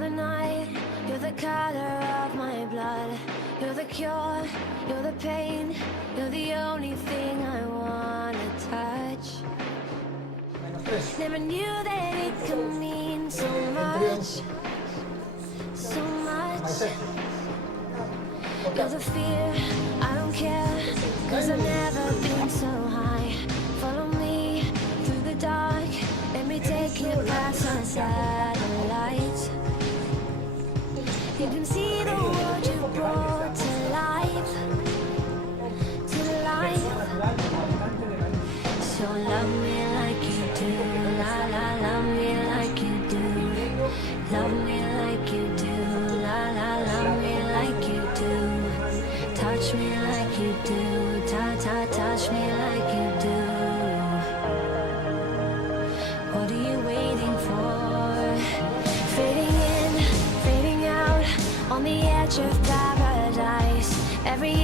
the night, you're the color of my blood. You're the cure, you're the pain, you're the only thing I wanna touch. Never knew that it could mean so much, so much. You're the fear, I don't care, 'cause I've never been so high. Follow me through the dark, let me take you past our satellites. You can see the world you brought to life, to life. So love me like you do, la la, love me like you do. Love me like you do, la la, love me like you do. Touch me like you do, ta ta, touch me like you do. What are you waiting for? Fading in, fading out, on the edge of paradise. Every